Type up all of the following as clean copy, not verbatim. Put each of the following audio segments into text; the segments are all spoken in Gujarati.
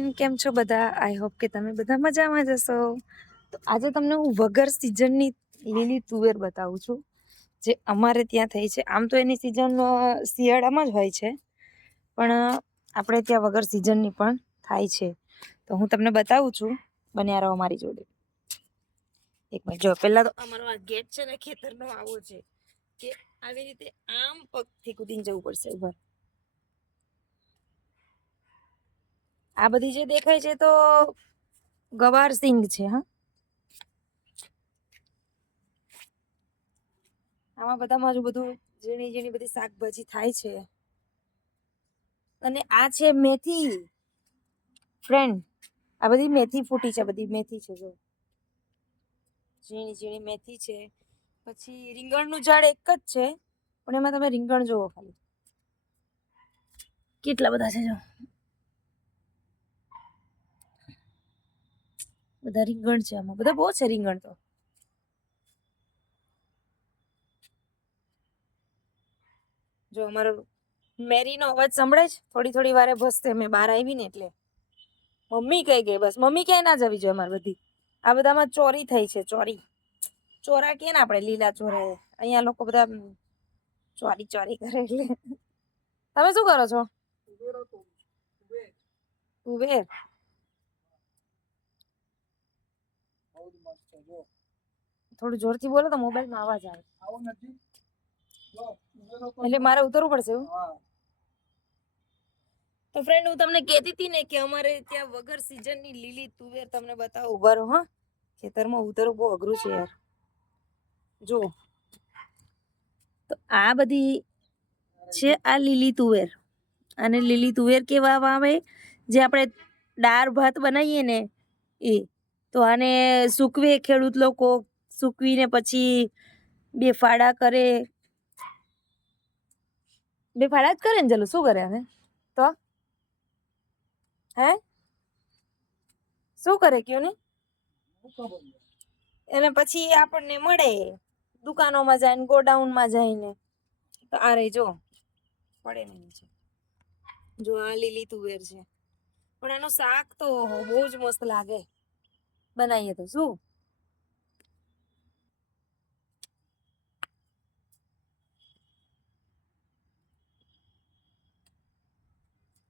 ફ્રેન્ડ, કેમ છો બધા? આઈ હોપ કે તમે બધા મજામાં જ હશો. તો આજે તમને હું વગર સિઝનની લીલી તુવેર બતાવું છું, જે અમારે ત્યાં થઈ છે. આમ તો એની સિઝન શિયાળામાં જ હોય છે, પણ આપણે ત્યાં વગર સિઝનની પણ થાય છે. તો હું તમને બતાવું છું, બન્યા રહો મારી જોડે. એક મિનિટ. જો પહેલા તો અમારો આ ગેટ છે ને ખેતરનો આવો છે કે આવી રીતે આમ પગથી કૂદીને જવું પડશે ઉભા. આ બધી જે દેખાય છે તો ગવાર સિંગ છે. હા, આમાં બધામાં જ બધું ઝીણી ઝીણી બધી શાકભાજી થાય છે. અને આ છે મેથી. ફ્રેન્ડ, આ બધી મેથી ફૂટી છે, બધી મેથી છે. જો ઝીણી ઝીણી મેથી છે. પછી રીંગણનું ઝાડ એક જ છે, પણ એમાં તમે રીંગણ જોવો ખાલી કેટલા બધા છે. જો બધા રીંગણ છે, આમાં બધા બહુ છે રીંગણ. તો જો અમારો મેરીનો અવાજ સંભળાય છે. થોડી થોડી વારે ભસતે. મેં બહાર આવી ને એટલે મમ્મી કઈ ગઈ. બસ મમ્મી ક્યાંય ના જવી જોઈએ અમારે. બધી આ બધામાં ચોરી થઈ છે. ચોરા કે ને આપણે લીલા ચોરા. અહીંયા લોકો બધા ચોરી કરે. એટલે તમે શું કરો છો? તુવેર. થોડું જોરથી બોલો તો મોબાઈલમાં અવાજ આવે. એટલે મારે ઉતરવું પડશે એવું? તો ફ્રેન્ડ, હું તમને કહેતી હતી ને કે અમારે ત્યાં વગર સિઝનની લીલી તુવેર તમને બતાવો. ઉભા રહો. હા, ખેતરમાં ઉતરવું બહુ અઘરું છે યાર. જો તો આ બધી છે આ લીલી તુવેર. અને લીલી તુવેર કેવામાં આવે? જે આપણે દાળ ભાત બનાવીએ ને એ. તો આને સૂકવે ખેડૂત લોકો. સૂકવીને પછી બે ફાડા કરે. બે ફાડા જ કરે ને. ચલો, શું કરે આને? તો હે શું કરે કયો ને? એને પછી આપણને મળે દુકાનોમાં જઈને, ગોડાઉનમાં જઈને. તો આ રહી જો પડે ને નીચે. જો આ લીલી તુવેર છે, પણ એનો શાક તો બહુ જ મસ્ત લાગે બનાવીએ તો. શું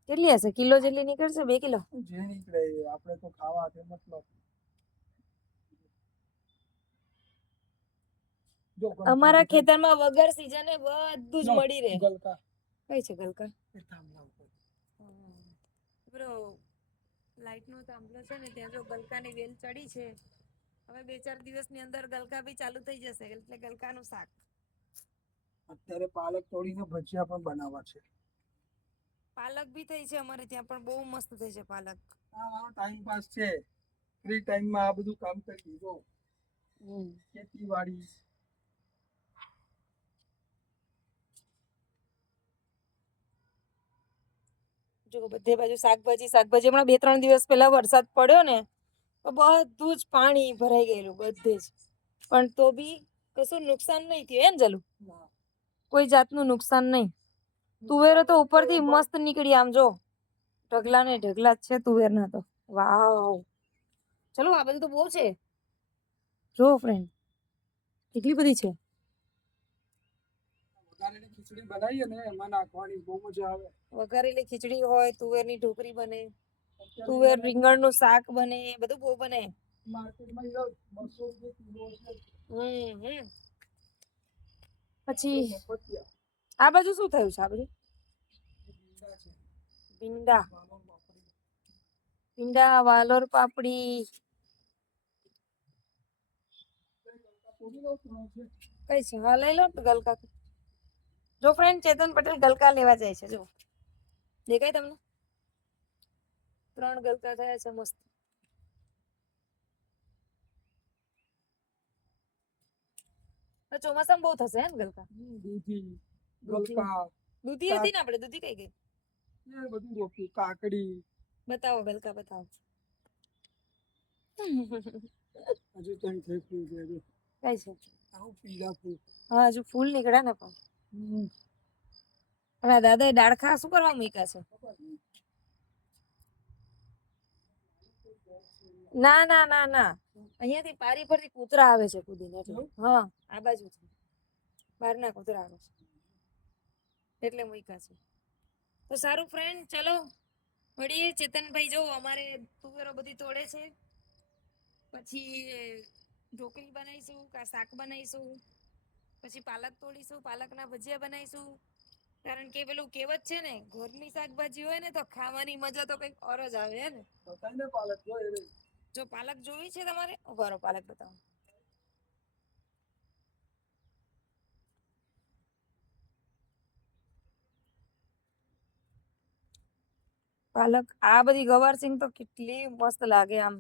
કેટલી હશે? કિલો જેટલી નીકળશે? 2 કિલો જે નીકળે આપણે તો ખાવા છે. મતલબ અમારા ખેતરમાં વગર સિઝને બધું જ મળી રહે. ગલકા કઈ છે? ગલકા બ્રો, લાઈટનો થાંભલો છે ને ત્યાં જો ગલકાની વેલ ચડી છે. હવે 2-4 દિવસની અંદર ગલકા બી ચાલુ થઈ જશે. એટલે ગલકાનું શાક. અત્યારે પાલક તોડીને ભજીયા પણ બનાવવા છે. પાલક બી થઈ છે અમારે ત્યાં, પણ બહુ મસ્ત થઈ છે પાલક. હા, ટાઈમ પાસ છે. ફ્રી ટાઈમમાં આ બધું કામ કરી દો. ખેતીવાડી જો બધે બાજુ શાકભાજી. હમણાં 2-3 દિવસ પહેલા વરસાદ પડ્યો ને, તો બધું જ પાણી ભરાઈ ગયેલું બધે જ. પણ તો બી કશું નુકસાન નહીં થયું. એમ જલું કોઈ જાતનું નુકસાન નહીં. તુવેરો તો ઉપરથી મસ્ત નીકળી. આમ જો ઢગલા ને ઢગલા જ છે તુવેરના તો. વાવ! ચલો, આ બધું તો બહુ છે. જો ફ્રેન્ડ, કેટલી બધી છે. વઘારેલી ખીચડી બનાવીએ ને, એમાં નાખવાની બહુ મજા આવે. વઘારેલી ખીચડી હોય, તુવેરની ઢોકળી બને, તુવેર રીંગણનું શાક બને, બધું બહુ બને. પછી આ બાજુ શું થયું છે? આ બધું ભીંડા, વાલોર પાપડી. કઈ છે? હા, લઈ લો ગલકા. જો ફ્રેન્ડ, ચેતન પટેલ ગલકા લેવા જાય છે. જો દેખાય તમને? 3 ગલકા થયા છે મસ્ત. ચોમાસામાં બહુ થશે ને ગલકા. દૂધી હતી ને? આપણે દૂધી કઈ ગઈ? બધું રોપ્યું. કાકડી બતાવો. ગલકા બતાવો. હજુ તો થઈ ગયું છે. કઈ છે? પીળા ફૂલ. હા, હજુ ફૂલ નીકળ્યા ને. પણ દાદા એ ડાળખા શું કરવા મૂક્યા છે? ના ના ના ના, અહીંયાથી પારી પરથી કૂતરા આવે છે કૂદીને, એટલે હા આ બાજુથી બહારના કૂતરા આવે છે એટલે મૂક્યા છે. તો સારું ફ્રેન્ડ, ચલો મળીએ. ચેતનભાઈ જો અમારે તુવેરો બધી તોડે છે, પછી ઢોકળી બનાવીશું કા શાક બનાવીશું, પછી પાલક તોડીશું, પાલકના ભજીયા બનાવીશું. કારણ કે પેલું કહેવત છે ને, ઘરની શાકભાજી હોય ને તો ખાવાની મજા તો કંઈક ઓર જ આવે હે ને. જો પાલક જોવી છે તમારે, ઉભા રહો પાલક બતાવો. પાલક આ બધી ગવારસિંગ તો કેટલી મસ્ત લાગે, આમ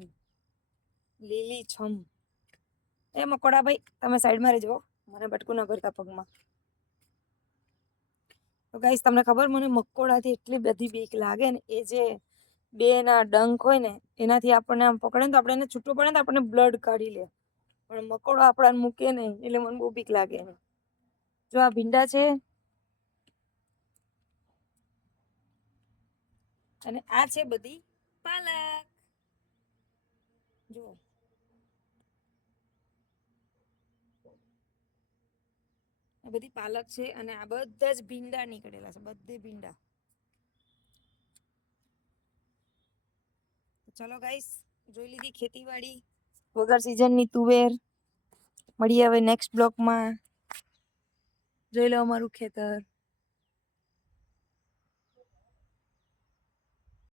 લીલી છમ. એ મકોડા ભાઈ તમે સાઈડમાં રહેજો, મને બટકું ના ભરતા પગમાં. તો ગાઈસ તમને ખબર, મને મકોડાથી એટલી બધી બીક લાગે ને, એ જે બે ના ડંખ હોય ને એનાથી આપણને આમ પકડે ને તો આપણે એને છૂટો પડે ને તો આપણને બ્લડ કાઢી લે, પણ મકોડો આપણાને મૂકે નહીં એટલે મને બહુ બીક લાગે. જો આ ભીંડા છે અને આ છે બધી પાલક. જો આ બધી પાલક છે અને આ બધા જ ભીંડા નીકળેલા છે, બધે ભીંડા. ચલો ગાઈસ, જોઈ લીધી ખેતીવાડી, વગર સિઝનની તુવેર. મળીએ હવે નેક્સ્ટ બ્લોકમાં. જોઈ લો અમારું ખેતર.